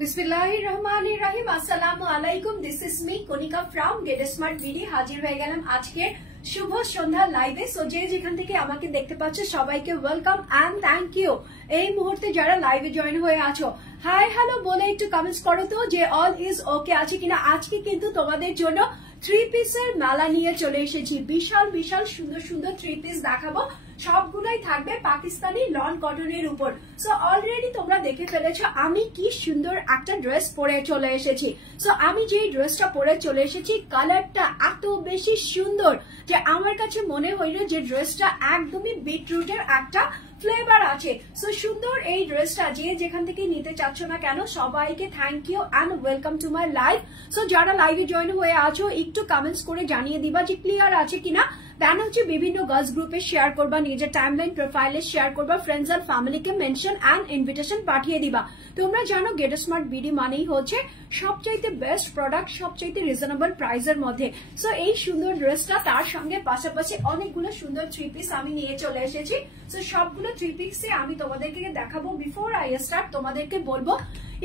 बिस्मिल्लाहिर्रहमानिर्रहीम अस्सलामु आलाइकुम। This is me Kanika from get smart BD. হাজির হয়ে গেলাম আজকে শুভ সন্ধ্যা লাইভে। সো যে যেখান থেকে আমাকে দেখতে পাচ্ছ সবাইকে ওয়েলকাম এন্ড থ্যাংক ইউ। এই মুহূর্তে যারা লাইভে জয়েন হয়ে আছো হাই হ্যালো বলে একটু কমেন্টস করো তো যে অল ইজ ওকে আছে কিনা। আজকে কিন্তু তোমাদের জন্য 3 পিসের মেলা নিয়ে চলে এসেছি। বিশাল বিশাল সুন্দর সুন্দর 3 পিস দেখাবো, সবগুলোই থাকবে পাকিস্তানি লন কটনের উপর। সো অলরেডি তোমরা দেখে ফেলেছো আমি কি সুন্দর একটা ড্রেস পরে চলে এসেছি। সো আমি যে ড্রেসটা পরে চলে এসেছি কালারটা এত বেশি সুন্দর যে আমার কাছে মনে হইলো যে ড্রেসটা একদমই বিটরুটের একটা ফ্লেভার আছে। সো সুন্দর এই ড্রেসটা যে যেখান থেকে নিতে চাচ্ছ না কেন সবাইকে thank you and welcome to my live. So যারা লাইভে জয়েন হয়ে আছো একটু কমেন্টস করে জানিয়ে দিবা যে ক্লিয়ার আছে কিনা। দেন হচ্ছে বিভিন্ন গার্লস গ্রুপে শেয়ার করবা, নিজের টাইমলাইন প্রোফাইলে শেয়ার করবা, ফ্রেন্ডস আর ফ্যামিলিকে মেনশন এন্ড ইনভিটেশন পাঠিয়ে দিবা। তোমরা জানো গেট স্মার্ট ভিডি মানেই হচ্ছে সবচাইতে বেস্ট প্রোডাক্ট সবচাইতে রিজনেবল প্রাইসের মধ্যে। সো এই সুন্দর ড্রেসটা তার সঙ্গে পাশাপাশি অনেকগুলো সুন্দর 3 পিস আমি নিয়ে চলে এসেছি। সো সবগুলো 3 পিসে আমি তোমাদেরকে দেখাবো। বিফোর আই স্টার্ট তোমাদেরকে বলবো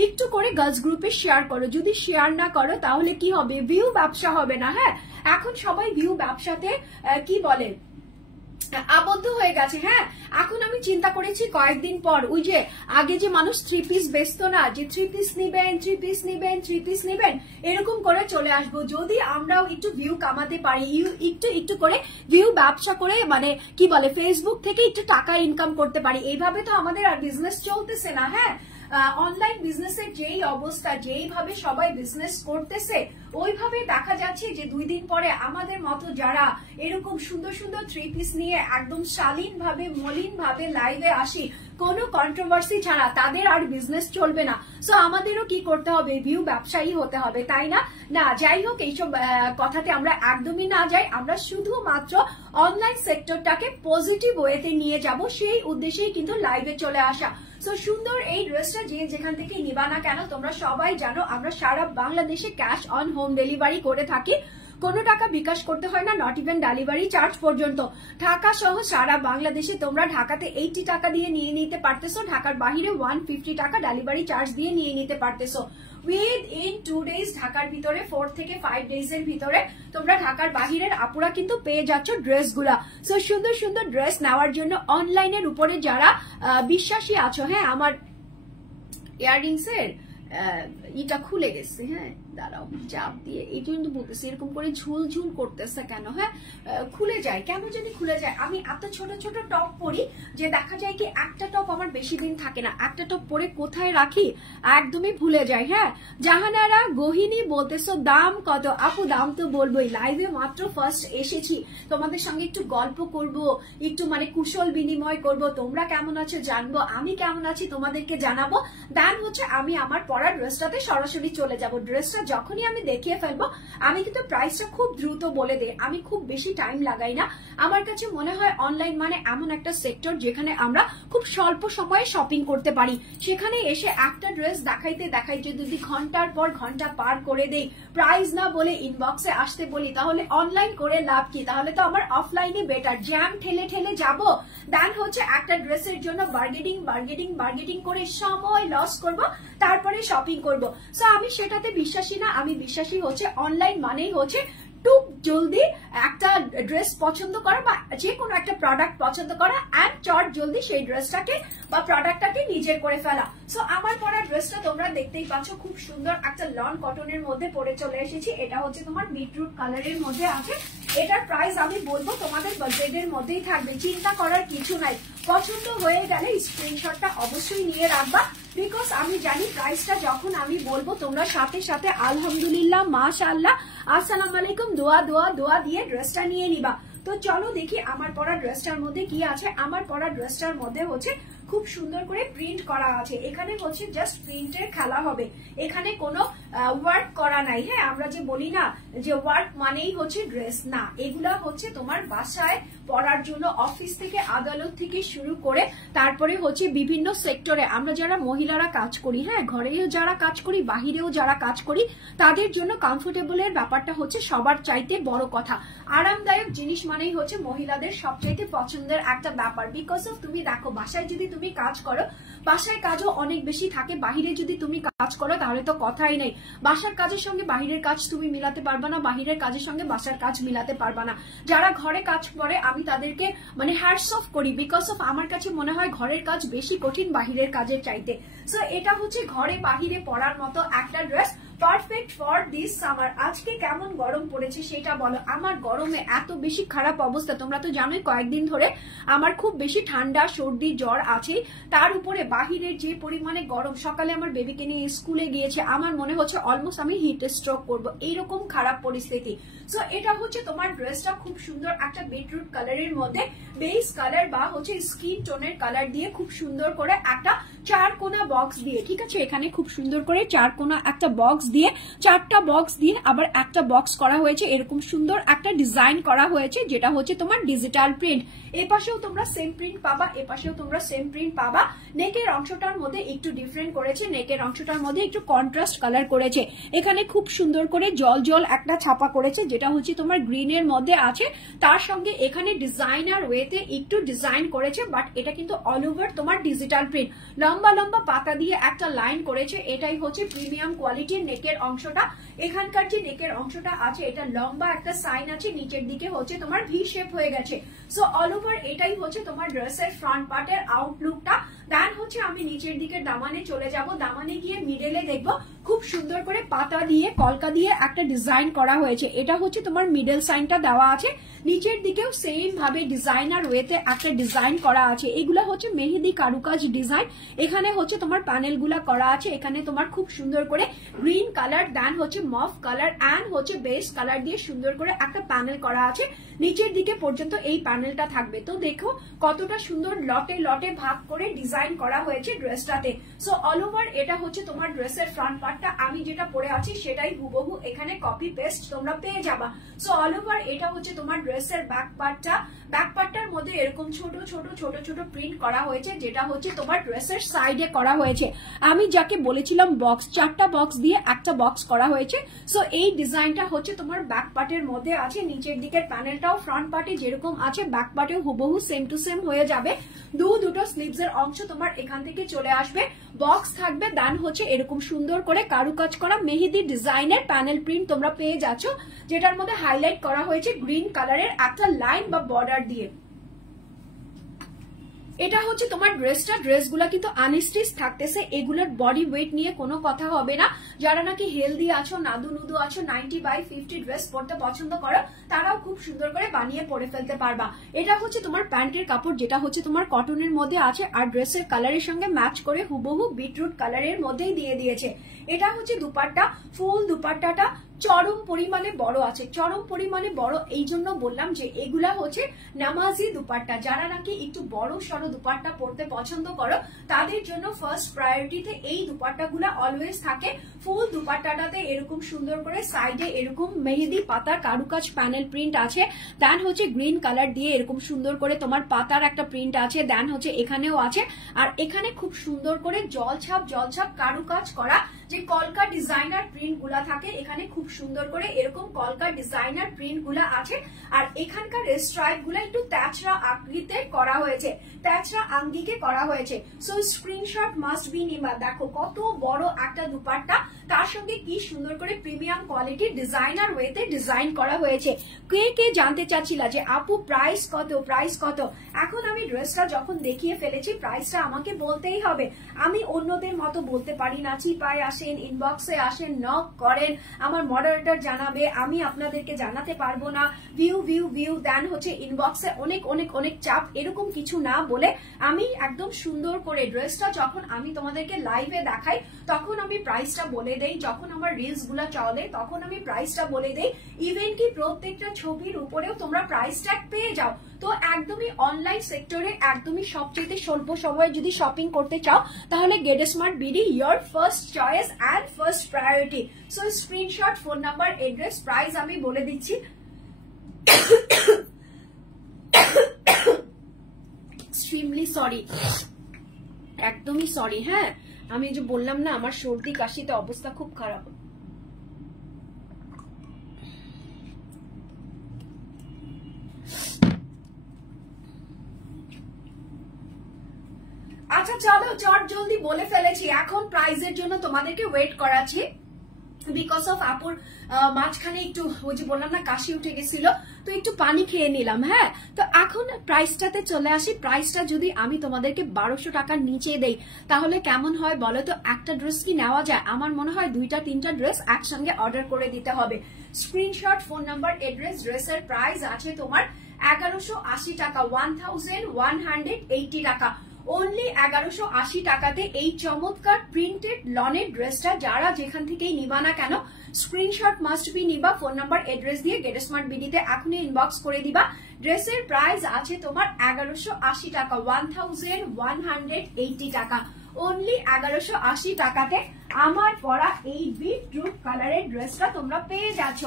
একটু করে গার্লস গ্রুপে শেয়ার করো। যদি শেয়ার না করো তাহলে কি হবে, ভিউ ব্যবসা হবে না। হ্যাঁ, এখন সবাই ভিউ ব্যবসাতে কি বলে আবদ্ধ হয়ে গেছে। হ্যাঁ, এখন আমি চিন্তা করেছি কয়েকদিন পর ওই যে আগে যে মানুষ 3 পিস বেচতো না, যে 3 পিস নিবেন 3 পিস নিবেন 3 পিস নিবেন এরকম করে চলে আসবো। যদি আমরাও একটু ভিউ কামাতে পারি, একটু একটু করে ভিউ ব্যবসা করে মানে কি বলে ফেসবুক থেকে একটু টাকা ইনকাম করতে পারি, এইভাবে তো আমাদের আর বিজনেস চলতেছে না। হ্যাঁ, অনলাইন বিজনেসের যেই অবস্থা, যেইভাবে সবাই বিজনেস করতেছে ওইভাবে দেখা যাচ্ছে যে 2 দিন পরে আমাদের মতো যারা এরকম সুন্দর সুন্দর 3 পিস নিয়ে একদম শালীন ভাবে মলিন ভাবে লাইভে আসি কোনো কন্ট্রোভার্সি ছাড়া, তাদের আর বিজনেস চলবে না। সো আমাদেরও কি করতে হবে, ভিউ ব্যবসায়ী হতে হবে, তাই না? না যাই হোক, এইসব কথাতে আমরা একদমই না যাই, আমরা শুধুমাত্র অনলাইন সেক্টরটাকে পজিটিভ ওয়েতে নিয়ে যাব সেই উদ্দেশ্যেই কিন্তু লাইভে চলে আসা। সো সুন্দর এই ড্রেসটা যে যেখান থেকে নিবা না কেন তোমরা সবাই জানো আমরা সারা বাংলাদেশে ক্যাশ অন হোম ডেলিভারি করে থাকি। কোনো টাকা বিকাশ করতে হয় না, নট ইভেন ডেলিভারি চার্জ পর্যন্ত। ঢাকা সহ সারা বাংলাদেশে তোমরা ঢাকাতে 80 টাকা দিয়ে নিয়ে নিতে পারতেছো, ঢাকার বাহিরে 150 টাকা ডেলিভারি চার্জ দিয়ে নিয়ে নিতে পারতেছো। উইদিন 2 ডেজ ঢাকার ভিতরে 4 থেকে 5 ডেজ এর ভিতরে তোমরা ঢাকার বাহিরের আপুরা কিন্তু পেয়ে যাচ্ছ ড্রেসগুলা। সো সুন্দর সুন্দর ড্রেস নেওয়ার জন্য অনলাইনের উপরে যারা বিশ্বাসী আছো, হ্যাঁ আমার ইয়াররিংস এর এটা খুলে গেছে। হ্যাঁ দাঁড়াও, চাপ দিয়ে এই জন্য বলতেছি এরকম করে ঝুল ঝুল করতেছে কেন। হ্যাঁ খুলে যায় কেন জানি, খুলে যায়। আমি এত ছোট ছোট টপ পরি যে দেখা যায় কি একটা টপ আমার বেশি দিন থাকে না, একটা টপ পরে কোথায় রাখি একদমই ভুলে যায়। হ্যাঁ জাহানারা গহিনী বলতেছো দাম কত? আপু দাম তো বলবোই, লাইভে মাত্র ফার্স্ট এসেছি, তোমাদের সঙ্গে একটু গল্প করব, একটু মানে কুশল বিনিময় করব, তোমরা কেমন আছো জানবো, আমি কেমন আছি তোমাদেরকে জানাবো। দেন হচ্ছে আমি আমার পরা ড্রেসটাতে সরাসরি চলে যাব। ড্রেসটা যখনই আমি দেখিয়ে ফেলবো আমি কিন্তু প্রাইসটা খুব দ্রুত বলে দেই, আমি খুব বেশি টাইম লাগাই না। আমার কাছে মনে হয় অনলাইন মানে এমন একটা সেক্টর যেখানে আমরা খুব স্বল্প সময়ে শপিং করতে পারি। সেখানে এসে একটা ড্রেস দেখাইতে দেখাইতে যদি ঘন্টার পর ঘন্টা পার করে দেই, প্রাইস না বলে ইনবক্সে আসতে বলি, তাহলে অনলাইন করে লাভ কি? তাহলে তো আমার অফলাইনে বেটার। জ্যাম ঠেলে ঠেলে যাবো, দেন হচ্ছে একটা ড্রেসের জন্য বার্গেটিং বার্গেটিং বার্গেটিং করে সময় লস করব, তারপরে শপিং করব। সো আমি সেটাতে বিশ্বাসী না, আমি বিশ্বাসী হচ্ছে অনলাইন মানেই হচ্ছে খুব জলদি একটা ড্রেস পছন্দ করা বা যে কোনো একটা প্রোডাক্ট পছন্দ করা এন্ড চট জলদি সেই ড্রেসটাকে বা প্রোডাক্টটাকে নিজের করে ফেলা। সো আমার পরা ড্রেসটা তোমরা দেখতেই পাচ্ছ, খুব সুন্দর একটা লন কটনের মধ্যে পরে চলে এসেছি। এটা হচ্ছে তোমার বিটরুট কালারের মধ্যে আছে। এটার প্রাইস আমি বলবো তোমাদের বাজেটের মধ্যেই থাকবে, চিন্তা করার কিছু নাই। পছন্দ হয়ে গেলে স্ক্রিনশটটা অবশ্যই নিয়ে রাখবা, বিকজ আমি জানি প্রাইসটা যখন আমি বলবো তোমরা সাথে সাথে আলহামদুলিল্লাহ মাশাআল্লাহ আসসালামু আলাইকুম দোয়া দোয়া দোয়া দিয়ে ড্রেসটা নিয়ে নিবা। তো চলো দেখি আমার পরা ড্রেসটার মধ্যে কি আছে। আমার পরা ড্রেসটার মধ্যে হচ্ছে খুব সুন্দর করে প্রিন্ট করা আছে। এখানে হচ্ছে জাস্ট প্রিন্টের খেলা হবে, এখানে কোনো ওয়ার্ক করা নাই। হ্যাঁ আমরা যে বলি না যে ওয়ার্ক মানেই হচ্ছে ড্রেস, না, এগুলা হচ্ছে তোমার বাসায় পরার জন্য, অফিস থেকে আদালত থেকে শুরু করে তারপরে হচ্ছে বিভিন্ন সেক্টরে আমরা যারা মহিলারা কাজ করি, হ্যাঁ ঘরেও যারা কাজ করি বাহিরেও যারা কাজ করি, তাদের জন্য কমফোর্টেবলের ব্যাপারটা হচ্ছে সবার চাইতে বড় কথা। আরামদায়ক জিনিস মানেই হচ্ছে মহিলাদের সবচাইতে পছন্দের একটা ব্যাপার। বিকজ অফ তুমি দেখো বাসায় যদি তুমি কাজ করো, বাসায় কাজও অনেক বেশি থাকে, বাহিরে যদি তুমি কাজ করো তাহলে তো কথাই নেই। বাসার কাজের সঙ্গে বাহিরের কাজ তুমি মিলাতে পারবা না, বাহিরের কাজের সঙ্গে বাসার কাজ মিলাতে পারবা না। যারা ঘরে কাজ করে আমি তাদেরকে মানে হ্যাটস অফ করি, বিকজ অফ আমার কাছে মনে হয় ঘরের কাজ বেশি কঠিন বাহিরের কাজের চাইতে। সো এটা হচ্ছে ঘরে বাহিরে পরার মতো একটা dress, perfect for this summer. আজকে কেমন গরম পড়েছে সেটা বলো। আমার গরমে এত বেশি খারাপ অবস্থা, তোমরা তো জানোই কয়েকদিন ধরে আমার খুব বেশি ঠান্ডা সর্দি জ্বর আছে, তার উপরে বাহিরের যে পরিমাণে গরম, সকালে আমার বেবিকে নিয়ে স্কুলে গিয়েছে, আমার মনে হচ্ছে অলমোস্ট আমি হিট স্ট্রোক করবো, এইরকম খারাপ পরিস্থিতি। সো এটা হচ্ছে তোমার ড্রেসটা খুব সুন্দর একটা বিটরুট কালারের মধ্যে বেস কালার বা হচ্ছে স্কিন টোনের কালার দিয়ে খুব সুন্দর করে একটা 4 কোনা বক্স দিয়ে, ঠিক আছে এখানে খুব সুন্দর করে 4 কোনা একটা বক্স দিয়ে, 4টা বক্স দিয়ে আবার একটা বক্স করা হয়েছে, এরকম সুন্দর একটা ডিজাইন করা হয়েছে যেটা হচ্ছে তোমার ডিজিটাল প্রিন্ট। এপাশেও তোমরা সেম প্রিন্ট পাবা, এপাশেও তোমরা সেম প্রিন্ট পাবা। নেকের অংশটার মধ্যে একটু ডিফারেন্ট করেছে, নেকের অংশটার মধ্যে একটু কন্ট্রাস্ট কালার করেছে, এখানে খুব সুন্দর করে জল জল একটা ছাপা করেছে যেটা হচ্ছে তোমার গ্রিনের মধ্যে আছে, তার সঙ্গে এখানে ডিজাইনার ওয়েতে একটু ডিজাইন করেছে, বাট এটা কিন্তু অল ওভার তোমার ডিজিটাল প্রিন্ট। লম্বা লম্বা পাতা দিয়ে একটা লাইন করেছে, এটাই হচ্ছে প্রিমিয়াম কোয়ালিটির নেকের অংশটা। এখানকার যে নেকের অংশটা আছে এটা লম্বা একটা সাইন আছে, নিচের দিকে হচ্ছে তোমার ভি শেপ হয়ে গেছে। সো অল ওভার এটাই হচ্ছে তোমার ড্রেসের ফ্রন্ট পার্টের আউটলুকটা। দেন হচ্ছে আমি নিচের দিকে দামানে চলে যাব, দামানে গিয়ে মিডলে দেখবো খুব সুন্দর করে পাতা দিয়ে কলকা দিয়ে একটা ডিজাইন করা হয়েছে, এটা হচ্ছে তোমার মিডল সাইনটা দেওয়া আছে। নিচের দিকেও সেম ভাবে ডিজাইনার ওয়েতে একটা ডিজাইন করা আছে, এগুলা হচ্ছে মেহেদি কারুকাজ ডিজাইন। এখানে হচ্ছে তোমার প্যানেল গুলা করা আছে, এখানে তোমার খুব সুন্দর করে গ্রিন কালার, দেন হচ্ছে মফ কালার এন্ড হচ্ছে বেস কালার দিয়ে সুন্দর করে একটা প্যানেল করা আছে, নিচের দিকে পর্যন্ত এই প্যানেলটা থাকবে। তো দেখো কতটা সুন্দর লটে লটে ভাগ করে ডিজাইন করা হয়েছে ড্রেসটাতে। সো অল ওভার এটা হচ্ছে তোমার ড্রেসের ফ্রন্ট পার্টটা, আমি যেটা পরে আছি সেটাই হুবহু এখানে কপি পেস্ট তোমরা পেয়ে যাবা। সো অল ওভার এটা হচ্ছে তোমার ড্রেসের ব্যাক পার্টটা, ব্যাক পার্টটার মধ্যে এরকম ছোট ছোট ছোট ছোট প্রিন্ট করা হয়েছে যেটা হচ্ছে তোমার ড্রেসের সাইডে করা হয়েছে। আমি যাকে বলেছিলাম বক্স, 4টা বক্স দিয়ে একটা বক্স করা হয়েছে। সো এই ডিজাইনটা হচ্ছে তোমার ব্যাক পার্টের মধ্যে আছে, নিচের দিকের প্যানেলটাও ফ্রন্ট পার্টে যেরকম আছে ব্যাক পার্টেও হুবহু সেম টু সেম হয়ে যাবে। দুটো স্লিভস এর অংশ তোমার এখান থেকে চলে আসবে, বক্স থাকবে, দেন হচ্ছে এরকম সুন্দর করে কারুকাজ করা মেহেদি ডিজাইনের প্যানেল প্রিন্ট তোমরা পেয়ে যাচ্ছ, যেটার মধ্যে হাইলাইট করা হয়েছে গ্রিন কালারের একটা লাইন বা বর্ডার দিয়ে। এটা হচ্ছে তোমার ড্রেসটা, ড্রেসগুলা কিন্তু আনস্টিচ থাকতেছে, এগুলোর বডি ওয়েট নিয়ে কোনো কথা হবে না। যারা নাকি হেলদি আছো, নাদু নুদু আছো, 90/50 ড্রেস পরতে পছন্দ করো, তারাও খুব সুন্দর করে বানিয়ে পরে ফেলতে পারবা। এটা হচ্ছে তোমার প্যান্টের কাপড় যেটা হচ্ছে তোমার কটনের মধ্যে আছে, আর ড্রেসের কালারের সঙ্গে ম্যাচ করে হুবহু বিটরুট কালারের মধ্যেই দিয়ে দিয়েছে। এটা হচ্ছে দুপাট্টা, ফুল দুপাট্টাটা চরম পরিমাণে বড় আছে, চরম পরিমাণে বড় এই জন্য বললাম যে এগুলা হচ্ছে নামাজি দুপাট্টা। যারা নাকি একটু বড় সড়ো দুপাট্টা পরতে পছন্দ করো তাদের জন্য ফার্স্ট প্রায়োরিটিতে এই দুপাট্টাগুলা অলওয়েজ থাকে। ফুল দুপাট্টাটাতে এরকম সুন্দর করে সাইডে এরকম মেহেদি পাতার কারুকাজ প্যানেল প্রিন্ট আছে, দেন হচ্ছে গ্রিন কালার দিয়ে এরকম সুন্দর করে তোমার পাতার একটা প্রিন্ট আছে, দেন হচ্ছে এখানেও আছে, আর এখানে খুব সুন্দর করে জলছাপ জলছাপ কারুকাজ করা যে কলকা ডিজাইনার প্রিন্ট গুলা থাকে, এখানে খুব সুন্দর করে এরকম কলকা ডিজাইনার প্রিন্ট গুলা আছে। আর এখানকার স্ট্রাইপ গুলা একটু তেচরা আকৃতিতে করা হয়েছে, তেচরা আঙ্গিকে করা হয়েছে। সো স্ক্রিনশট মাস্ট বি নিবা। দেখো কত বড় একটা দুপাট্টা, তার সঙ্গে কি সুন্দর করে প্রিমিয়াম কোয়ালিটির ডিজাইনার ওয়েতে ডিজাইন করা হয়েছে। কে কে জানতে চাচ্ছিলা যে আপু প্রাইস কত, প্রাইস কত? এখন আমি ড্রেসটা যখন দেখিয়ে ফেলেছি প্রাইসটা আমাকে বলতেই হবে, আমি অন্যদের মতো বলতে পারি না। চিপায় আসেন, ইনবক্সে আসেন, নক করেন, আমার মডারেটর জানাবে, আমি আপনাদেরকে জানাতে পারবো না। ভিউ ভিউ ভিউ দেন হচ্ছে ইনবক্সে অনেক অনেক অনেক চাপ, এরকম কিছু না বলে আমি একদম সুন্দর করে ড্রেসটা যখন আমি তোমাদেরকে লাইভে দেখাই তখন আমি প্রাইসটা বলে দেই, যখন আমার রিলস গুলা চলে তখন আমি প্রাইসটা বলে দেই, ইভেন কি প্রত্যেকটা ছবির উপরেও তোমরা প্রাইস ট্যাগ পেয়ে যাও। তো একদমই অনলাইন সেক্টরে একদমই সবচেয়ে স্বল্প সময়ে যদি শপিং করতে চাও তাহলে get smart BD your first choice and first priority. So screenshot, phone number, address, price আমি বলে দিচ্ছি। এক্সট্রিমলি সরি, একদমই সরি। হ্যাঁ, আমি যে বললাম না আমার সর্দি কাশিতে অবস্থা খুব খারাপ। আচ্ছা চলো চট জলদি বলে ফেলেছি, এখন প্রাইজের জন্য তোমাদেরকে ওয়েট করাচ্ছি বিকজ অফ আপুর মাঝখানে একটু ওই যে বললাম না কাশি উঠে গেছিল, তো একটু পানি খেয়ে নিলাম। হ্যাঁ, তো এখন প্রাইসটাতে চলে আসি। প্রাইসটা যদি আমি তোমাদেরকে 1200 টাকার নিচে দেই তাহলে কেমন হয় বলো তো? একটা ড্রেস কি নেওয়া যায়? আমার মনে হয় 2-3টা ড্রেস একসঙ্গে অর্ডার করে দিতে হবে। Screenshot, phone number, address. ড্রেসের প্রাইস আছে তোমার 1180 টাকা, 1180 টাকা। অনলি 1180 টাকাতে এই চমৎকার প্রিন্টেড লনের ড্রেসটা যারা যেখান থেকেই নিবা না কেন স্ক্রিনশট মাস্ট বি নিবা, ফোন নাম্বার এড্রেস দিয়ে গেট স্মার্ট বিডিতে এখনই ইনবক্স করে দিবা। ড্রেসের প্রাইস আছে তোমার 1180 টাকা, 1180 টাকা। অনলি 1180 টাকাতে আমার পরা এই বিটরুট কালারের ড্রেসটা তোমরা পেয়ে যাচ্ছ।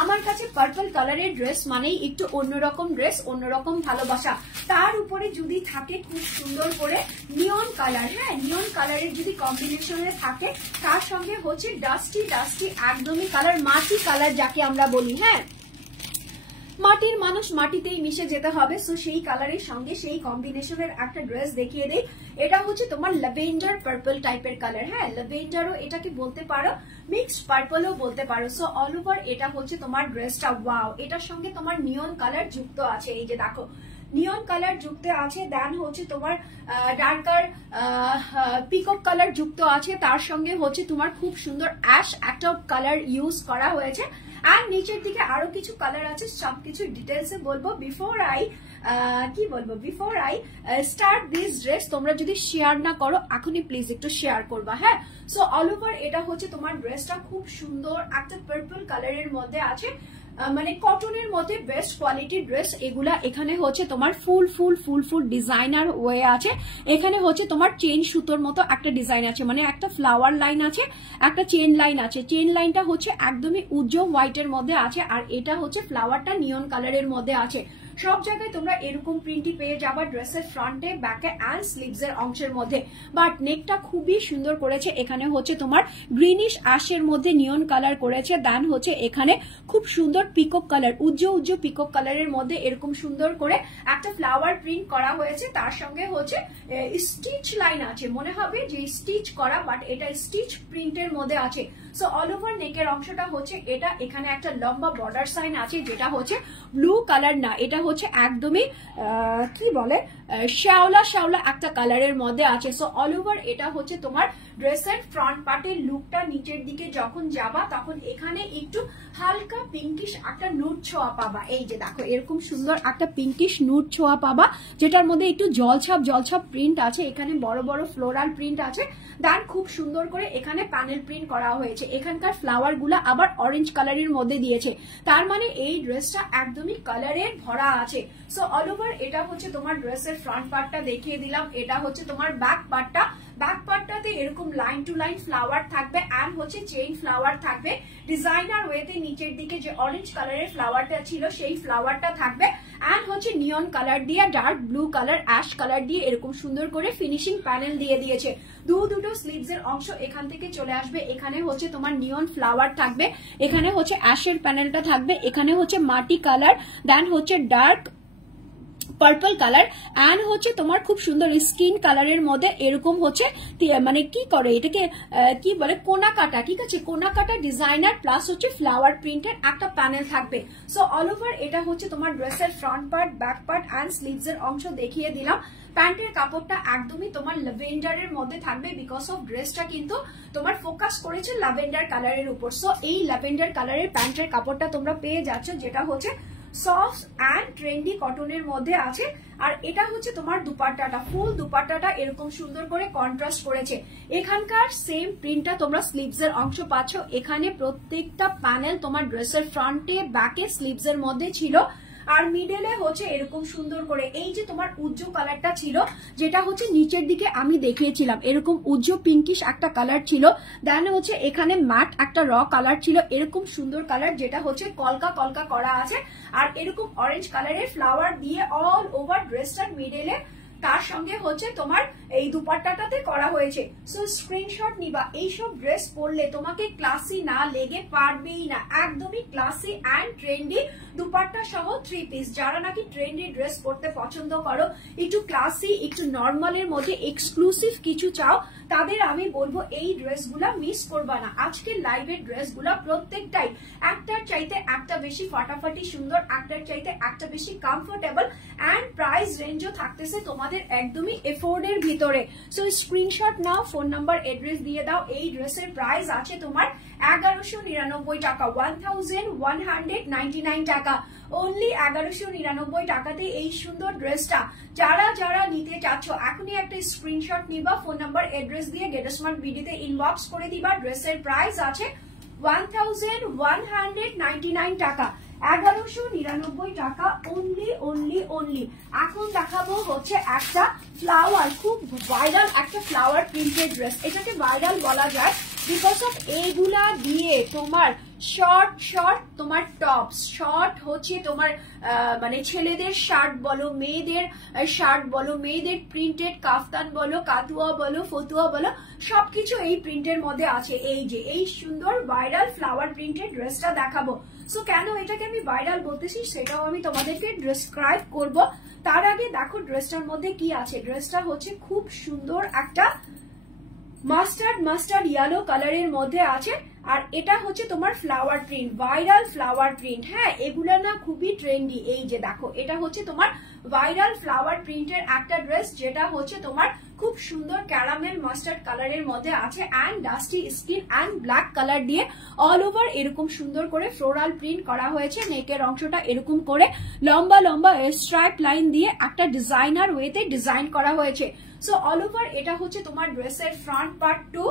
আমার কাছে পার্পল কালারের ড্রেস মানেই একটু অন্যরকম ড্রেস, অন্যরকম ভালোবাসা। তার উপরে যদি থাকে খুব সুন্দর করে নিয়ন কালার, হ্যাঁ নিয়ন কালারের যদি কম্বিনেশনে থাকে, তার সঙ্গে হচ্ছে ডাস্টি ডাস্টি একদমই কালার, মাটি কালার যাকে আমরা বলি। হ্যাঁ, মাটির মানুষ মাটিতেই মিশে যেতে হবে, সো সেই কালারের সঙ্গে সেই কম্বিনেশনের একটা ড্রেস দেখিয়ে দেই। এটা হচ্ছে তোমার ল্যাভেন্ডার পার্পল টাইপের কালার। হ্যাঁ, ল্যাভেন্ডারও এটাকে বলতে পারো, মিক্সড পার্পলও বলতে পারো। সো অল ওভার এটা হচ্ছে তোমার ড্রেসটা। ওয়াও, এটার সঙ্গে তোমার নিয়ন কালার যুক্ত আছে, এই যে দেখো নিয়ন কালার যুক্ত আছে, দেন হচ্ছে তোমার ডার্কার পিকক কালার যুক্ত আছে, তার সঙ্গে হচ্ছে তোমার খুব সুন্দর অ্যাশ একটা কালার ইউজ করা হয়েছে। আর নিচের দিকে আরো কিছু কালার আছে, সবকিছু ডিটেলসে বলবো। Before I start this dress, তোমরা যদি শেয়ার না করো এখনই প্লিজ একটু শেয়ার করবা। হ্যাঁ, সো অল ওভার এটা হচ্ছে তোমার ড্রেসটা খুব সুন্দর একটা পার্পল কালারের মধ্যে আছে, মানে কটনের মধ্যে বেস্ট কোয়ালিটির ড্রেস এগুলা। এখানে হচ্ছে তোমার ফুল ফুল ফুল ফুল ডিজাইনার ওয়ে আছে। এখানে হচ্ছে তোমার চেন সুতোর মতো একটা ডিজাইন আছে, মানে একটা ফ্লাওয়ার লাইন আছে, একটা চেন লাইন আছে। চেন লাইনটা হচ্ছে একদমই উজ্জ্বল হোয়াইটের মধ্যে আছে, আর এটা হচ্ছে ফ্লাওয়ারটা নিয়ন কালারের মধ্যে আছে। সব জায়গায় তোমরা এরকম প্রিন্টই পেয়ে যাবা ড্রেসের ফ্রন্টে, ব্যাকে অ্যান্ড স্লিভস এর অংশের মধ্যে। বাট নেকটা খুবই সুন্দর করেছে, এখানে হচ্ছে তোমার গ্রিনিশ অ্যাশের মধ্যে নিয়ন কালার করেছে, দেন হচ্ছে এখানে খুব সুন্দর পিকক কালার, উজ্জ্বল পিকক কালারের মধ্যে এরকম সুন্দর করে একটা ফ্লাওয়ার প্রিন্ট করা হয়েছে। তার সঙ্গে হচ্ছে স্টিচ লাইন আছে, মনে হবে যে স্টিচ করা, বাট এটা স্টিচ প্রিন্টের মধ্যে আছে। সো অল ওভার নেকের অংশটা হচ্ছে এটা, এখানে একটা লম্বা বর্ডার সাইন আছে যেটা হচ্ছে ব্লু কালার না, এটা হচ্ছে একদমই কি বলে শ্যাওলা শ্যাওলা একটা কালারের মধ্যে আছে। সো অল ওভার এটা হচ্ছে তোমার ড্রেসের ফ্রন্ট পার্টের লুকটা। নিচের দিকে যখন যাবা তখন এখানে একটু হালকা পিঙ্কিশ একটা নুট ছোঁয়া পাবা, এই যে দেখো এরকম সুন্দর একটা পিঙ্কিশ নুট ছোঁয়া পাবা, যেটার মধ্যে একটু জলছাপ জলছাপ প্রিন্ট আছে, এখানে বড় বড় ফ্লোরাল প্রিন্ট আছে, দেন খুব সুন্দর করে এখানে প্যানেল প্রিন্ট করা হয়েছে। এখানকার ফ্লাওয়ার গুলা আবার অরেঞ্জ কালারের মধ্যে দিয়েছে, তার মানে এই ড্রেসটা একদমই কালারের ভরা আছে। সো অল ওভার এটা হচ্ছে তোমার ড্রেসের ফ্রন্ট পার্টটা দেখিয়ে দিলাম। এটা হচ্ছে তোমার ব্যাক পার্টটা। ব্যাক পার্টটাতে এরকম লাইন টু লাইন ফ্লাওয়ার থাকবে, অ্যান্ড হচ্ছে চেইন ফ্লাওয়ার থাকবে ডিজাইনার ওয়েতে। নিচের দিকে যে অরেঞ্জ কালারের ফ্লাওয়ারটা ছিল সেই ফ্লাওয়ারটা থাকবে, অ্যান্ড হচ্ছে নিয়ন কালার দিয়ে dark blue colour ash colour দিয়ে এরকম সুন্দর করে ফিনিশিং প্যানেল দিয়ে দিয়েছে। দুটো স্লিভস এর অংশ এখান থেকে চলে আসবে, এখানে হচ্ছে তোমার নিয়ন ফ্লাওয়ার থাকবে, এখানে হচ্ছে অ্যাশের প্যানেলটা থাকবে, এখানে হচ্ছে মাটি কালার, দেন হচ্ছে ডার্ক পার্পল কালার, অ্যান্ড হচ্ছে তোমার খুব সুন্দর স্কিন কালারের মধ্যে এরকম হচ্ছে মানে কি করে এটাকে কি বলে কোনা কাটা, ঠিক আছে কোনা কাটা ডিজাইনার প্লাস হচ্ছে ফ্লাওয়ার প্রিন্টের একটা প্যানেল থাকবে। সো অল ওভার এটা হচ্ছে তোমার ড্রেসের front part, back part and sleeves এর অংশ দেখিয়ে দিলাম। প্যান্টের কাপড়টা একদমই তোমার ল্যাভেন্ডারের মধ্যে থাকবে, বিকজ অফ ড্রেসটা কিন্তু তোমার ফোকাস করেছে ল্যাভেন্ডার কালারের উপর। সো এই ল্যাভেন্ডার কালারের প্যান্টের কাপড়টা তোমরা পেয়ে যাচ্ছ, যেটা হচ্ছে সফট অ্যান্ড ট্রেন্ডি কটনের মধ্যে আছে। আর এটা হচ্ছে তোমার দুপাট্টাটা, ফুল দুপাট্টাটা এরকম সুন্দর করে কন্ট্রাস্ট করেছে। এখানকার সেম প্রিন্টটা তোমরা স্লিভস এর অংশ পাচ্ছ, এখানে প্রত্যেকটা প্যানেল তোমার ড্রেসের ফ্রন্টে ব্যাকে স্লিভস এর মধ্যে ছিল, আর মিডলে হচ্ছে এরকম সুন্দর করে এই যে তোমার উজ্জ্বল কালারটা ছিল, যেটা হচ্ছে নিচের দিকে আমি দেখিয়েছিলাম এরকম উজ্জ্বল পিঙ্কিশ একটা কালার ছিল, দেন হচ্ছে এখানে ম্যাট একটা র কালার ছিল, এরকম সুন্দর কালার যেটা হচ্ছে কলকা কলকা করা আছে, আর এরকম অরেঞ্জ কালারের ফ্লাওয়ার দিয়ে অল ওভার ড্রেসটার মিডলে তার সঙ্গে হচ্ছে তোমার এই দুপাট্টাটাতে করা হয়েছে। সো স্ক্রিনশট নিবা, এইসব ড্রেস পরলে তোমাকে ক্লাসি না লেগে পারবেই না, একদমই ক্লাসি অ্যান্ড ট্রেন্ডি দুপাট্টা সহ 3 পিস। যারা নাকি ট্রেন্ডি ড্রেস পরতে পছন্দ করো, একটু ক্লাসি একটু নর্মালের মধ্যে এক্সক্লুসিভ কিছু চাও, তাদের আমি বলবো এই ড্রেসগুলা মিস করবা না। আজকের লাইভের ড্রেসগুলা প্রত্যেকটাই একটার চাইতে একটা বেশি ফাটাফাটি সুন্দর, একটার চাইতে একটা বেশি কমফোর্টেবল, অ্যান্ড প্রাইস রেঞ্জও থাকতেছে তোমাদের একদমই এফোর্ডের ভিতরে। সো স্ক্রিনশট নাও, ফোন নাম্বার এড্রেস দিয়ে দাও। এই ড্রেসের প্রাইস আছে তোমার 1199 টাকা, 1199 টাকা, অনলি 1199 টাকাতে এই সুন্দর ড্রেসটা যারা যারা নিতে চাচ্ছ এখনই একটা স্ক্রিনশট নিবা, ফোন নাম্বার এড্রেস দিয়ে গেটস্মার্ট ভিডিওতে ইনবক্স করে দিবা। ড্রেসের প্রাইস আছে 1199 টাকা, 1199 টাকা, অনলি অনলি অনলি। এখন দেখাবো হচ্ছে একটা ফ্লাওয়ার, খুব ভাইরাল একটা ফ্লাওয়ার প্রিন্টেড ড্রেস। এটাকে ভাইরাল বলা যায় বিকজ অফ এইগুলা দিয়ে তোমার শর্ট শর্ট তোমার টপস, শর্ট হচ্ছে তোমার মানে ছেলেদের শার্ট বলো, মেয়েদের শার্ট বলো, মেয়েদের প্রিন্টেড কাফতান বলো, কাতুয়া বলো, ফতুয়া বলো, সবকিছু এই প্রিন্টের মধ্যে আছে। এই যে এই সুন্দর ভাইরাল ফ্লাওয়ার প্রিন্টেড ড্রেসটা দেখাবো। সো কেন এটাকে আমি ভাইরাল বলতেছি সেটাও আমি তোমাদেরকে ডেসক্রাইব করব। তার আগে দেখো ড্রেসটার মধ্যে কি আছে। ড্রেসটা হচ্ছে খুব সুন্দর একটা মাস্টার্ড ইয়েলো কালারের মধ্যে আছে, আর এটা হচ্ছে তোমার flower print, viral flower print. হ্যাঁ, এগুলা না খুবই ট্রেন্ডি। এই যে দেখো, এটা হচ্ছে তোমার ভাইরাল ফ্লাওয়ার প্রিন্টের একটা ড্রেস, যেটা হচ্ছে তোমার খুব সুন্দর ক্যারামেল মাস্টার্ড কালারের মধ্যে আছে, and dusty skin and black colour দিয়ে অল ওভার এরকম সুন্দর করে ফ্লোরাল প্রিন্ট করা হয়েছে। নেকের অংশটা এরকম করে লম্বা লম্বা স্ট্রাইপ লাইন দিয়ে একটা ডিজাইনার ওয়েতে ডিজাইন করা হয়েছে। সো অল ওভার এটা হচ্ছে তোমার ড্রেসের ফ্রন্ট পার্ট টু।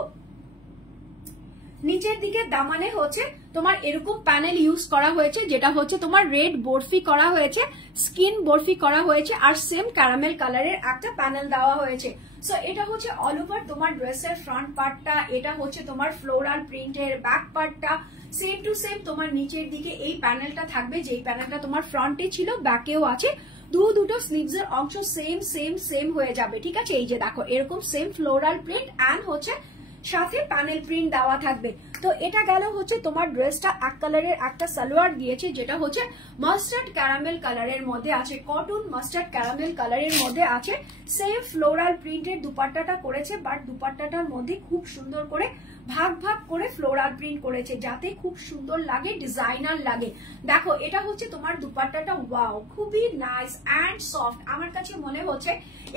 নিচের দিকে দামানে হচ্ছে তোমার এরকম প্যানেল ইউজ করা হয়েছে, যেটা হচ্ছে তোমার রেড বরফি করা হয়েছে, স্কিন বরফি করা হয়েছে, আর সেম ক্যারামেল কালারের একটা প্যানেল দেওয়া হয়েছে। সো এটা হচ্ছে অল ওভার তোমার ড্রেসের ফ্রন্ট পার্টটা। এটা হচ্ছে তোমার ফ্লোরাল প্রিন্টের ব্যাক পার্টটা। সেম টু সেম তোমার নিচের দিকে এই প্যানেলটা থাকবে, যেই প্যানেলটা তোমার ফ্রন্টে ছিল ব্যাকেও আছে। দুটো স্লিভস এর অংশ সেম সেম সেম হয়ে যাবে, ঠিক আছে। এই যে দেখো এরকম সেম ফ্লোরাল প্রিন্ট অ্যান্ড হচ্ছে সাথে প্যানেল প্রিন্ট দেওয়া থাকবে। তো এটা গেল হচ্ছে তোমার ড্রেসটা এক কালারের একটা সালোয়ার দিয়েছে, যেটা হচ্ছে মাস্টার্ড ক্যারামেল কালারের মধ্যে আছে, কটন মাস্টার্ড ক্যারামেল কালারের মধ্যে আছে। সেম ফ্লোরাল প্রিন্টের দুপাট্টাটা করেছে, বাট দুপাট্টাটার মধ্যে খুব সুন্দর করে ভাগ ভাগ করে ফ্লোরাল প্রিন্ট করেছে, যাতে খুব সুন্দর লাগে, ডিজাইনার লাগে। দেখো এটা হচ্ছে তোমার দুপাট্টাটা, ওয়াও, খুবই নাইস অ্যান্ড সফট। আমার কাছে মনে হচ্ছে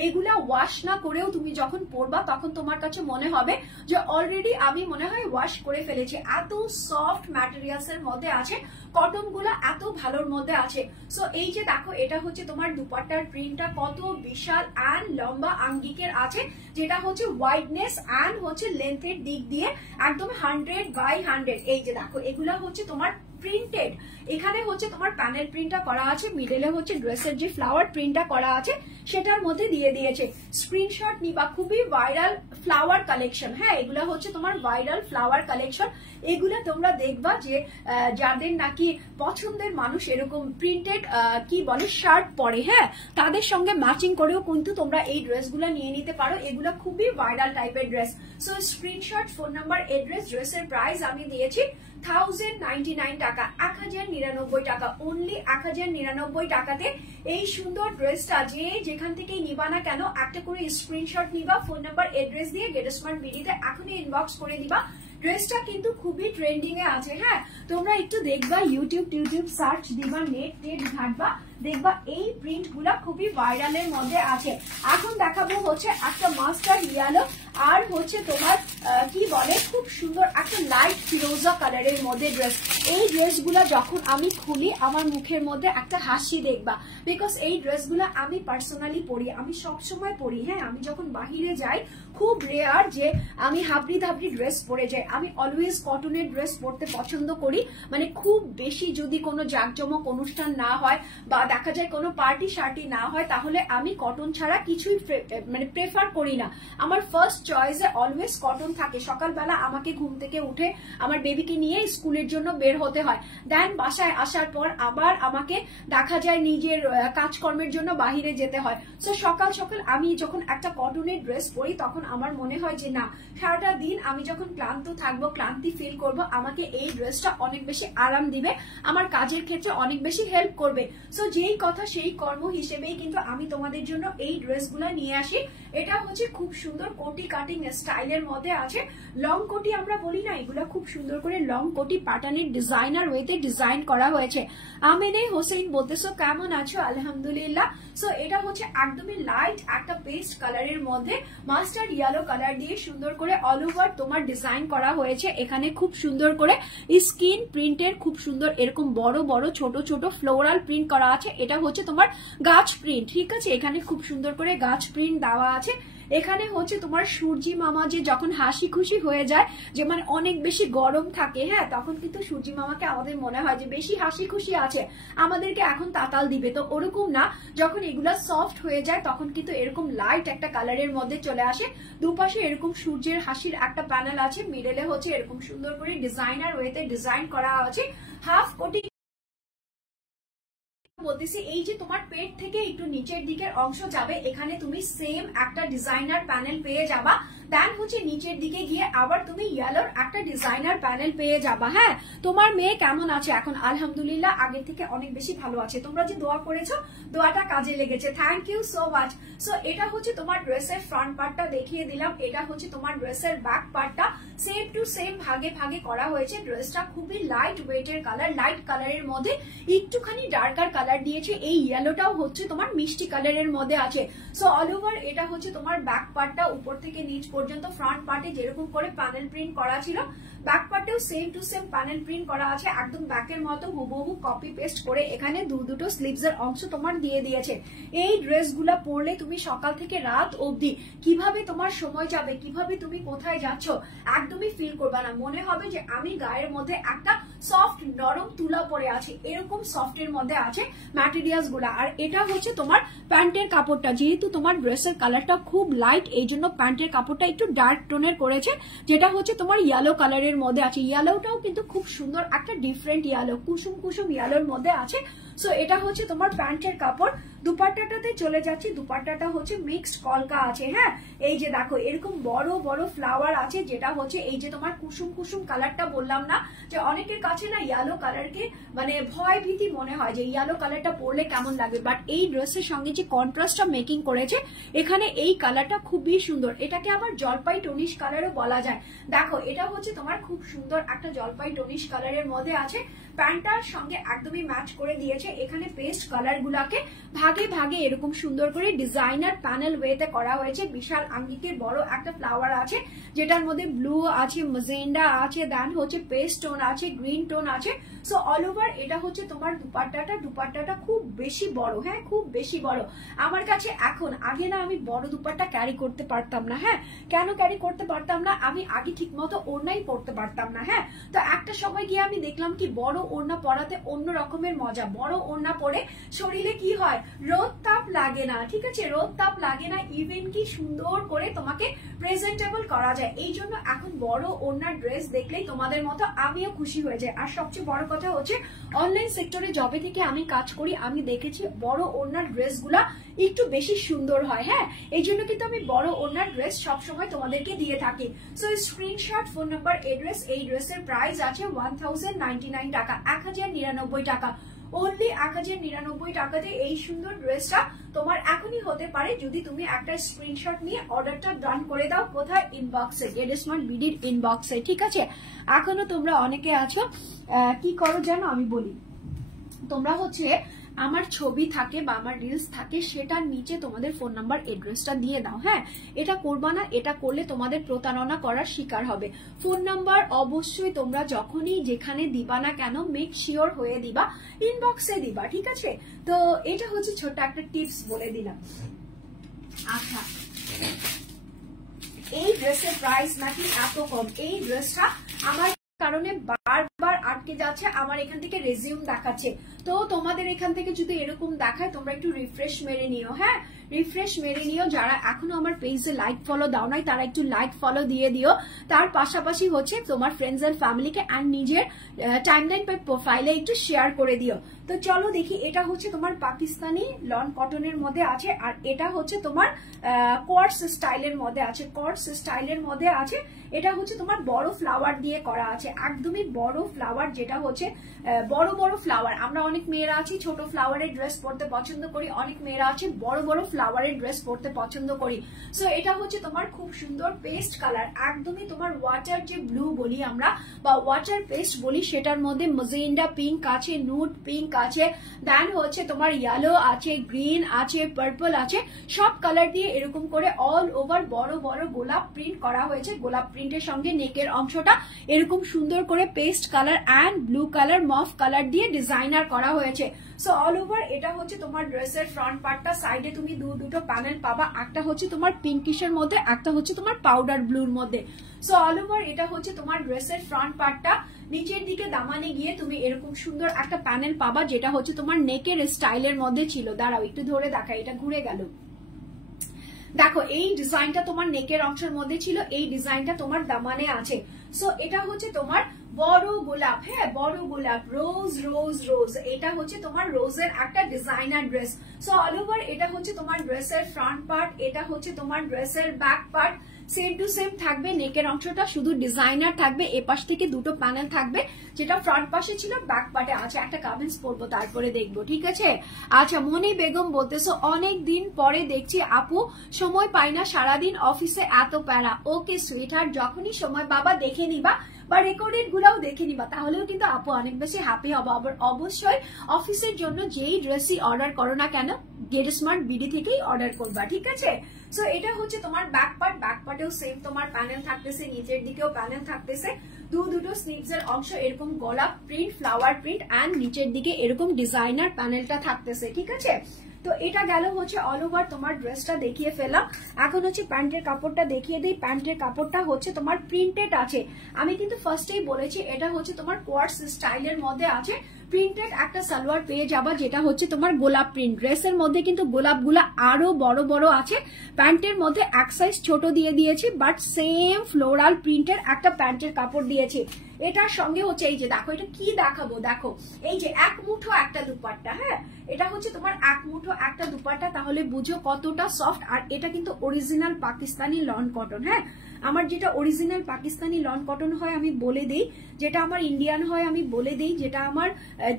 এগুলা ওয়াশ না করেও তুমি যখন পরবা তখন তোমার কাছে মনে হবে যে অলরেডি আমি মনে হয় ওয়াশ করে ফেলেছি। এত সফট ম্যাটেরিয়ালস এর মধ্যে আছে, কটন গুলা এত ভালোর মধ্যে আছে। সো এই যে দেখো এটা হচ্ছে তোমার দুপাট্টার প্রিন্টটা কত বিশাল অ্যান্ড লম্বা আঙ্গিকের আছে, যেটা হচ্ছে ওয়াইডনেস অ্যান্ড হচ্ছে লেন্থের দিক দিয়ে একদম 100/100। এই যে দেখো এগুলা হচ্ছে তোমার প্রিন্টেড, এখানে হচ্ছে তোমার প্যানেল প্রিন্টটা করা আছে, মিডলে হচ্ছে ড্রেসের যে ফ্লাওয়ার প্রিন্টটা করা আছে সেটার মধ্যে দিয়ে দিয়েছে। স্ক্রিনশট নিবা, খুবই ভাইরাল ফ্লাওয়ার কালেকশন। হ্যাঁ, এগুলা হচ্ছে তোমার ভাইরাল ফ্লাওয়ার কালেকশন। এগুলা তোমরা দেখবা যে যাদের নাকি পছন্দের মানুষ এরকম প্রিন্টেড কি বলে শার্ট পরে, হ্যাঁ, তাদের সঙ্গে ম্যাচিং করেও কিন্তু তোমরা এই ড্রেসগুলো নিয়ে নিতে পারো। এগুলা খুবই ভাইরাল টাইপের dress. So screenshot, phone number, address. ড্রেসের প্রাইস আমি দিয়েছি 1099 টাকা, 1099 টাকা, অনলি 1099 টাকাতে এই সুন্দর ড্রেসটা যে যেখান থেকে নিবা না কেন একটা করে স্ক্রিনশট নিবা, ফোন নাম্বার এড্রেস দিয়ে গেটস্মার্ট ভিডিওতে এখনই ইনবক্স করে দিবা। ড্রেসটা কিন্তু খুবই ট্রেন্ডিং এ আছে। হ্যাঁ, তোমরা একটু দেখবা, ইউটিউব সার্চ দিবা, নেট ঘাটবা, দেখবা এই প্রিন্ট গুলা খুবই ভাইরালের মধ্যে আছে। এখন দেখাবো হচ্ছে একটা মাস্টার্ড ইয়েলো আর হচ্ছে তোমার কি বলে খুব সুন্দর একটা লাইট ফিরোজা কালারের মধ্যে ড্রেস। এই ড্রেসগুলা যখন আমি খুলি আমার মুখের মধ্যে একটা হাসি দেখবা, বিকজ এই ড্রেসগুলা আমি পার্সোনালি পরি, আমি সবসময় পরি। হ্যাঁ, আমি যখন বাহিরে যাই খুব রেয়ার যে আমি হাবড়ি ধাবড়ি ড্রেস পরে যাই, আমি অলওয়েজ কটনের ড্রেস পরতে পছন্দ করি। মানে খুব বেশি যদি কোনো জাঁকজমক অনুষ্ঠান না হয় বা দেখা যায় কোনো পার্টি শার্টি না হয়, তাহলে আমি কটন ছাড়া কিছুই মানে প্রেফার করি না। আমার ফার্স্ট চয়েসে অলওয়েজ কটন থাকে। সকালবেলা আমাকে ঘুম থেকে উঠে আমার বেবিকে নিয়ে স্কুলের জন্য বের হতে হয়, দেন বাসায় আসার পর আবার আমাকে দেখা যায় নিজের কাজকর্মের জন্য বাহিরে যেতে হয়। সো সকাল সকাল আমি যখন একটা কটনের ড্রেস পরি তখন আমার মনে হয় যে না, সারাটা দিন আমি যখন ক্লান্ত থাকবো, ক্লান্তি ফিল করব, আমাকে এই ড্রেসটা অনেক বেশি আরাম দিবে, আমার কাজের ক্ষেত্রে অনেক বেশি হেল্প করবে। সো যেই কথা সেই কর্ম হিসেবেই কিন্তু আমি তোমাদের জন্য এই ড্রেসগুলো নিয়ে আসি। এটা হচ্ছে খুব সুন্দর কোটি কাটিং স্টাইলের মধ্যে আছে। লং কোটি আমরা বলি না, এগুলো খুব সুন্দর করে লং কোটি প্যাটার্নের ডিজাইনার ওয়েতে ডিজাইন করা হয়েছে। আমিনে হোসেন বলতেছো কেমন আছো? আলহামদুলিল্লাহ। সো এটা হচ্ছে একদমই লাইট একটা পেস্ট কালারের মধ্যে মাস্টার্ড ইয়েলো কালার দিয়ে সুন্দর করে অল ওভার তোমার ডিজাইন করা হয়েছে। এখানে খুব সুন্দর করে স্কিন প্রিন্টের খুব সুন্দর এরকম বড় বড় ছোট ছোট ফ্লোরাল প্রিন্ট করা আছে। এটা হচ্ছে তোমার গাছ প্রিন্ট, ঠিক আছে? এখানে খুব সুন্দর করে গাছ প্রিন্ট দেওয়া আছে। এখানে হচ্ছে তোমার সূর্যি মামা যে যখন হাসি খুশি হয়ে যায়, যে মানে অনেক বেশি গরম থাকে, হ্যাঁ, তখন কিন্তু সূর্যি মামাকে আমাদের মনে হয় যে বেশি হাসি খুশি আছে, আমাদেরকে এখন তাতাল দিবে। তো ওরকম না, যখন এগুলা সফট হয়ে যায় তখন কিন্তু এরকম লাইট একটা কালারের মধ্যে চলে আসে। দুপাশে এরকম সূর্যের হাসির একটা প্যানেল আছে, মিডলে হচ্ছে এরকম সুন্দর করে ডিজাইনার ওয়েতে ডিজাইন করা আছে। হাফ কোটি বলতেছি, এই যে তোমার পেট থেকে একটু নিচের দিকের অংশ যাবে, এখানে তুমি সেম একটা ডিজাইনার প্যানেল পেয়ে যাবা। দেন হচ্ছে নিচের দিকে গিয়ে আবার তুমি ইয়েলোর একটা ডিজাইনার প্যানেল পেয়ে যাবা। হ্যাঁ, তোমার মেয়ে কেমন আছে এখন? আলহামদুলিল্লাহ, আগে থেকে অনেক বেশি ভালো আছে। তোমরা যে দোয়া করেছো, দোয়াটা কাজে লেগেছে, thank you so much. So এটা হচ্ছে তোমার ড্রেসের ফ্রন্ট পার্টটা দেখিয়ে দিলাম। এটা হচ্ছে তোমার ড্রেসের ব্যাক পার্টটা, সেম টু সেম ভাগে ভাগে করা হয়েছে। ড্রেসটা খুবই লাইট ওয়েটের কালার, লাইট কালারের মধ্যে একটুখানি ডার্কার কালার দিয়েছে। এই ইয়েলোটাও হচ্ছে তোমার মিষ্টি কালারের মধ্যে আছে। সো অল ওভার এটা হচ্ছে তোমার ব্যাক পার্টটা, উপর থেকে নিচ পর্যন্ত ফ্রন্ট পার্টে যেরকম করে প্যানেল প্রিন্ট করা ছিল, ব্যাক পার্টেও same to same panel print করা আছে, একদম ব্যাকের মতো হুবহু কপি পেস্ট করে এখানে দুটো স্লিভস এর অংশ তোমার দিয়ে দিয়েছে। এই ড্রেসগুলা পরলে তুমি সকাল থেকে রাত অবধি কিভাবে তোমার সময় যাবে, কিভাবে তুমি কোথায় যাচ্ছ একদমই ফিল করবে না। মনে হবে যে আমি গায়ের মধ্যে একটা সফট নরম তুলা পরে আছে, এরকম সফটের মধ্যে আছে ম্যাটেরিয়ালস গুলা। আর এটা হচ্ছে তোমার প্যান্টের কাপড়টা, যেহেতু তোমার ড্রেসের কালারটা খুব লাইট, এই জন্য প্যান্টের কাপড়টা একটু ডার্ক টোনের করেছে, যেটা হচ্ছে তোমার ইয়েলো কালারের মধ্যে আছে। ইয়েলোটাও কিন্তু খুব সুন্দর একটা ডিফারেন্ট ইয়েলো, কুসুম কুসুম ইয়েলোর মধ্যে আছে। সো এটা হচ্ছে তোমার প্যান্টের কাপড়। দুপাট্টাটাতে চলে যাচ্ছি, দুপাট্টাটা হচ্ছে মিক্সড কলকা আছে। হ্যাঁ, এই যে দেখো এরকম বড় বড় ফ্লাওয়ার আছে, যেটা হচ্ছে এই যে তোমার কুসুম কুসুম কালারটা বললাম না, যে অনেকের কাছে না ইয়েলো কালারকে মানে ভয় ভীতি মনে হয় যে ইয়েলো কালারটা পরলে কেমন লাগবে, বাট এই ড্রেসের সঙ্গে যে কন্ট্রাস্টটা মেকিং করেছে এখানে, এই কালারটা খুবই সুন্দর। এটাকে আবার জলপাই টনিশ কালারও বলা যায়। দেখো এটা হচ্ছে তোমার খুব সুন্দর একটা জলপাই টনিশ কালারের মধ্যে আছে। প্যান্টটার সঙ্গে একদমই ম্যাচ করে দিয়েছে। এখানে পেস্ট কালার গুলাকে ভাগে ভাগে এরকম সুন্দর করে ডিজাইনার প্যানেল ওয়েতে করা হয়েছে। বিশাল আঙ্গিকের বড় একটা ফ্লাওয়ার আছে, যেটার মধ্যে ব্লু আছে, ম্যাজেন্ডা আছে, দেন হচ্ছে পেস্ট টোন আছে, গ্রিন টোন আছে। সো অল ওভার এটা হচ্ছে তোমার দুপাট্টাটা খুব বেশি বড়। হ্যাঁ, খুব বেশি বড় আমার কাছে এখন। আগে না আমি বড় দুপাট্টা ক্যারি করতে পারতাম না। হ্যাঁ, কেন ক্যারি করতে পারতাম না? আমি আগে ঠিক মতো ওড়নাই পরতে পারতাম না। হ্যাঁ, তো একটা সময় গিয়ে আমি দেখলাম কি বড় ওড়না পরাতে অন্য রকমের মজা। বড় ওড়না পরে শরীরে কি হয়, রোদ তাপ লাগে না, ঠিক আছে? রোদ তাপ লাগে না, ইভেন কি সুন্দর করে তোমাকে প্রেজেন্টেবল করা যায়। এই জন্য এখন বড় ওড়নার ড্রেস দেখলেই তোমাদের মতো আমিও খুশি হয়ে যাই। আর সবচেয়ে বড় কথা হচ্ছে অনলাইন সেক্টরে জবে থেকে আমি কাজ করি, আমি দেখেছি বড় ওড়নার ড্রেস গুলা একটু বেশি সুন্দর হয়। হ্যাঁ, এই জন্য কিন্তু আমি বড় ওড়নার ড্রেস সবসময় তোমাদেরকে দিয়ে থাকি। So screenshot, phone number, address. এই ড্রেসের প্রাইস আছে 1099 টাকা, 1099 টাকা, অনলি 1099 টাকাতে এই সুন্দর ড্রেসটা তোমার এখনই হতে পারে, যদি তুমি একটা স্ক্রিনশট নিয়ে অর্ডারটা ডান করে দাও। কোথায়? ইনবক্সে, গেটস্মার্ট বিডির ইনবক্সে, ঠিক আছে? এখনো তোমরা অনেকে আছো কি করো জানো, আমি বলি, তোমরা হচ্ছে আমার ছবি থাকে বা আমার রিলস থাকে, সেটার নিচে তোমাদের ফোন নাম্বার এড্রেসটা দিয়ে দাও। হ্যাঁ, এটা করবা না, এটা করলে তোমাদের প্রতারণা করার শিকার হবে। ফোন নাম্বার অবশ্যই তোমরা যখনই যেখানে দিবা না কেন মেক শিওর হয়ে দিবা, ইনবক্সে দিবা, ঠিক আছে? তো এটা হচ্ছে ছোট একটা টিপস বলে দিলাম। আচ্ছা, এই ড্রেসের প্রাইস নাকি এত কম? এই ড্রেসটা আমার কারণে বারবার আটকে যাচ্ছে, আমার এখান থেকে রেজিউম দেখাচ্ছে। তো তোমাদের এখান থেকে যদি এরকম দেখায় তোমরা একটু রিফ্রেশ মেরে নিও। হ্যাঁ, রিফ্রেশ মেরে নিও। যারা এখনো আমার পেজে লাইক ফলো দাও নাই তারা একটু লাইক ফলো দিয়ে দিও। তার পাশাপাশি হচ্ছে তোমার ফ্রেন্ডস এন্ড ফ্যামিলিকে অ্যান্ড নিজের টাইমলাইন প্রোফাইলে একটু শেয়ার করে দিও। তো চলো দেখি, এটা হচ্ছে তোমার পাকিস্তানি লন কটনের মধ্যে আছে, আর এটা হচ্ছে তোমার কর্স স্টাইলের মধ্যে আছে, কর্স স্টাইলের মধ্যে আছে। এটা হচ্ছে তোমার বড় ফ্লাওয়ার দিয়ে করা আছে, একদমই বড় ফ্লাওয়ার, যেটা হচ্ছে বড় বড় ফ্লাওয়ার। আমরা অনেক মেয়েরা আছি ছোট ফ্লাওয়ারের ড্রেস পরতে পছন্দ করি, অনেক মেয়েরা আছে বড় বড় ফ্লাওয়ারের ড্রেস পরতে পছন্দ করি। সো এটা হচ্ছে তোমার খুব সুন্দর পেস্ট কালার, একদমই তোমার ওয়াটার যে ব্লু বলি আমরা বা ওয়াটার পেস্ট বলি, সেটার মধ্যে মজেন্ডা পিঙ্ক আছে, নুড পিঙ্ক আছে, দেন হচ্ছে তোমার ইয়েলো আছে, গ্রিন আছে, পার্পল আছে, সব কালার দিয়ে এরকম করে অল ওভার বড় বড় গোলাপ প্রিন্ট করা হয়েছে। গোলাপ প্রিন্টের সঙ্গে নেকের অংশটা এরকম সুন্দর করে paste colour and blue colour mauve colour দিয়ে ডিজাইনার করা হয়েছে। সো অল ওভার এটা হচ্ছে তোমার ড্রেসের ফ্রন্ট পার্টটা, সাইডে তুমি দুটো প্যানেল পাবা, একটা হচ্ছে তোমার পিঙ্কিশের মধ্যে, একটা হচ্ছে তোমার পাউডার ব্লুর মধ্যে। সো অল ওভার এটা হচ্ছে তোমার ড্রেসের ফ্রন্ট পার্টটা। নিচের দিকে দামানে গিয়ে তুমি এরকম সুন্দর একটা প্যানেল পাবা, যেটা হচ্ছে তোমার নেকের স্টাইলের মধ্যে ছিল। দাঁড়াও একটু ধরে দেখা, এটা ঘুরে গেল। দেখো এই ডিজাইনটা তোমার নেকের অংশের মধ্যে ছিল, এই ডিজাইনটা তোমার দামানে আছে। সো এটা হচ্ছে তোমার বড় গোলাপ, হ্যাঁ বড় গোলাপ, রোজ রোজ রোজ, এটা হচ্ছে তোমার রোজের একটা designer dress. So all over এটা হচ্ছে তোমার ড্রেসের ফ্রন্ট পার্ট, এটা হচ্ছে তোমার ড্রেসের back part, same to same থাকবে। নেকের অংশটা শুধু ডিজাইনার থাকবে, এপাশ থেকে দুটো প্যানেল থাকবে, যেটা ফ্রন্ট পাশে ছিল ব্যাক পার্টে আছে। একটা কামেন্টস পড়বো তারপরে দেখবো, ঠিক আছে? আচ্ছা, মনি বেগম বলতেছো অনেক দিন পরে দেখছি আপু, সময় পাই না, সারাদিন অফিসে এত প্যারা। ওকে সুইটহার্ট, যখনই সময় বাবা দেখে নিবা বা রেকর্ডেড গুলাও দেখে নিবা, তাহলেও কিন্তু আপু অনেক বেশি হ্যাপি হবো। আবার অবশ্যই অফিসের জন্য যেই ড্রেসই অর্ডার করো না কেন গেট স্মার্ট বিডি থেকেই অর্ডার করবা, ঠিক আছে? সো এটা হচ্ছে তোমার ব্যাক পার্ট, ব্যাক পার্টেও সেম তোমার প্যানেল থাকতেছে, নিচের দিকেও প্যানেল থাকতেছে, দুটো স্লিভস এর অংশ এরকম গোলাপ প্রিন্ট, ফ্লাওয়ার প্রিন্ট অ্যান্ড নিচের দিকে এরকম ডিজাইনার প্যানেলটা থাকতেছে, ঠিক আছে? তো এটা গেল হচ্ছে অল ওভার তোমার ড্রেসটা দেখিয়ে ফেলাম। এখন হচ্ছে প্যান্টের কাপড়টা দেখিয়ে দিই। প্যান্টের কাপড়টা হচ্ছে তোমার প্রিন্টেড আছে, আমি কিন্তু ফার্স্টেই বলেছি এটা হচ্ছে তোমার কোয়ার্টস স্টাইলের মধ্যে আছে। প্রিন্টেড একটা সালোয়ার পেয়ে যাবা, যেটা হচ্ছে তোমার গোলাপ প্রিন্ট। ড্রেসের মধ্যে কিন্তু গোলাপগুলা আরো বড় বড় আছে, প্যান্টের মধ্যে এক সাইজ ছোট দিয়ে দিয়েছি, বাট সেম ফ্লোরাল প্রিন্টের একটা প্যান্টের কাপড় দিয়েছি। এটার সঙ্গে হচ্ছে এই যে দেখো, এটা কি দেখাবো, দেখো এই যে এক মুঠো একটা দুপাট্টা, হ্যাঁ এটা হচ্ছে তোমার এক মুঠো একটা দুপাট্টা, তাহলে বুঝো কতটা সফট। আর এটা কিন্তু অরিজিনাল পাকিস্তানি লন কটন, হ্যাঁ আমার যেটা অরিজিনাল পাকিস্তানি লন কটন হয় আমি বলে দিই, যেটা আমার ইন্ডিয়ান হয় আমি বলে দিই, যেটা আমার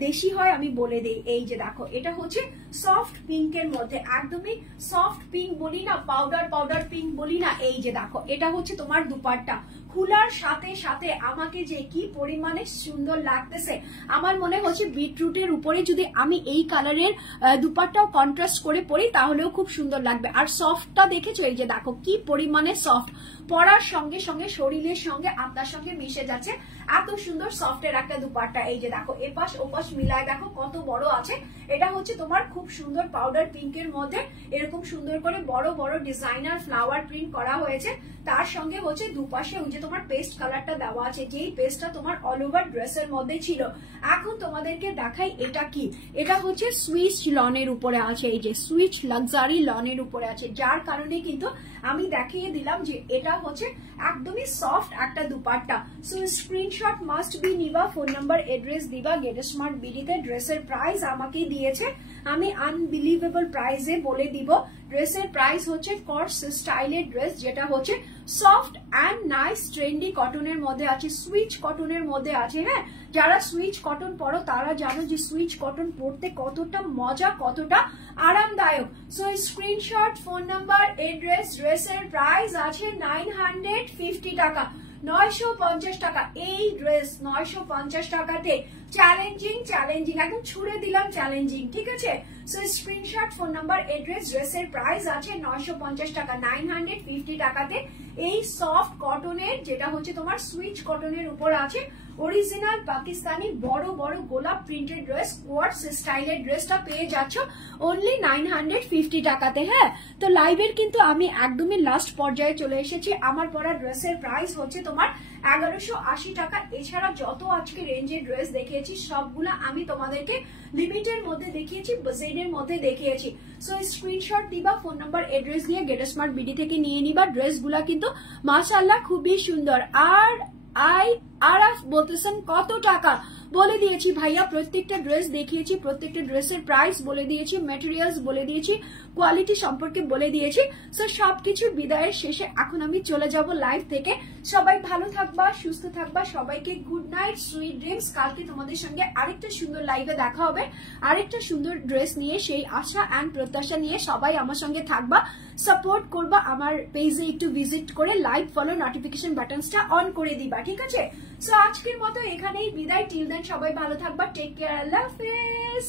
দেশি হয় আমি বলে দিই। এই যে দেখো, এটা হচ্ছে সফট পিঙ্কের মধ্যে, একদমই সফট পিঙ্ক বলি না, পাউডার পাউডার পিঙ্ক বলি না। এই যে দেখো, এটা হচ্ছে তোমার দুপাট্টা। খোলার সাথে সাথে আমাকে যে কি পরিমাণে সুন্দর লাগতেছে, আমার মনে হচ্ছে বিটরুটের উপরে যদি আমি এই কালারের দুপাট্টাও কন্ট্রাস্ট করে পরি তাহলেও খুব সুন্দর লাগবে। আর সফটটা দেখেছো, এই যে দেখো কি পরিমাণে সফট, পরার সঙ্গে সঙ্গে শরীরের সঙ্গে আপনার সঙ্গে মিশে যাচ্ছে, এত সুন্দর সফটের একটা দুপাট্টা। এই যে দেখো এপাশ ওপাশ মিলায় দেখো কত বড় আছে। এটা হচ্ছে তোমার খুব সুন্দর পাউডার পিঙ্কের মধ্যে এরকম সুন্দর করে বড় বড় ডিজাইনার ফ্লাওয়ার প্রিন্ট করা হয়েছে। তার সঙ্গে হচ্ছে দুপাশে ওই যে তোমার পেস্ট কালারটা দেওয়া আছে, যেই পেস্টটা তোমার অল ওভার ড্রেসের মধ্যে ছিল। এখন তোমাদেরকে দেখাই এটা কি, এটা হচ্ছে সুইচ লনের উপরে আছে, এই যে সুইচ লাক্সারি লনের উপরে আছে, যার কারণে কিন্তু আমি দেখিয়ে দিলাম যে এটা হচ্ছে একদমই সফট একটা dupatta. So screenshot must be নিবা, ফোন নাম্বার এড্রেস দিবা। গেট স্মার্ট বিডিতে ড্রেসের প্রাইস আমাকে দিয়েছে, আমি আনবিলিভেবল প্রাইসে বলে দিব। ড্রেসের প্রাইস হচ্ছে কর্স স্টাইলের ড্রেস, যেটা হচ্ছে সফট অ্যান্ড নাইস ট্রেন্ডি কটনের মধ্যে আছে, সুইচ কটনের মধ্যে আছে। হ্যাঁ যারা সুইচ কটন পরো তারা জানো যে সুইচ কটন পরতে কতটা মজা, কতটা আরামদায়ক। So screenshot, phone number, address. ড্রেসের প্রাইস আছে 950 টাকা, 950 টাকা। এই ড্রেস 950 টাকাতে চ্যালেঞ্জিং, চ্যালেঞ্জিং একদম ছুড়ে দিলাম চ্যালেঞ্জিং, ঠিক আছে? So screenshot, phone number, address. ড্রেসের প্রাইস আছে 950 টাকা, 950 টাকাতে এই সফট কটনের, যেটা হচ্ছে তোমার সুইচ কটনের উপর আছে, অরিজিনাল পাকিস্তানি বড় বড় গোলাপ প্রিন্টেড ড্রেস, কোয়ার্টস স্টাইলের ড্রেসটা পেয়ে যাচ্ছ অনলি 950 টাকাতে। হ্যাঁ, তো লাইভের কিন্তু আমি একদমই লাস্ট পর্যায়ে চলে এসেছি। আমার পরা ড্রেসের প্রাইস হচ্ছে তোমার 1180 টাকা। এছাড়া যত আজকে রেঞ্জের ড্রেস দেখিয়েছি সবগুলো আমি তোমাদেরকে লিমিটের মধ্যে দেখিয়েছি, বাজেটের মধ্যে দেখিয়েছি। সো স্ক্রিনশট দিবা, ফোন নাম্বার এড্রেস দিয়ে গেট স্মার্ট বিডি থেকে নিয়ে নিবা। ড্রেসগুলা কিন্তু মাশাআল্লাহ খুবই সুন্দর। আর আরাফ বলতেছেন কত টাকা, বলে দিয়েছি ভাইয়া, প্রত্যেকটা ড্রেস দেখিয়েছি, প্রত্যেকটা ড্রেসের প্রাইস বলে দিয়েছি, ম্যাটেরিয়ালস বলে দিয়েছি, কোয়ালিটি সম্পর্কে বলে দিয়েছি। সো সবকিছু বিদায়ের শেষে এখন আমি চলে যাব লাইভ থেকে। সবাই ভালো থাকবা, সুস্থ থাকবা, সবাইকে গুড নাইট, সুইট ড্রিমস। কালকে তোমাদের সঙ্গে আরেকটা সুন্দর লাইভে দেখা হবে, আরেকটা সুন্দর ড্রেস নিয়ে। সেই আশা অ্যান্ড প্রত্যাশা নিয়ে সবাই আমার সঙ্গে থাকবা, সাপোর্ট করবা। আমার পেজে একটু ভিজিট করে লাইভ ফলো নোটিফিকেশন বাটনসটা অন করে দিবা, ঠিক আছে? সো আজকের মতো এখানেই বিদায়। টিল দেন সবাই ভালো থাকবা, টেক কেয়ার, আল্লাহ হাফেজ।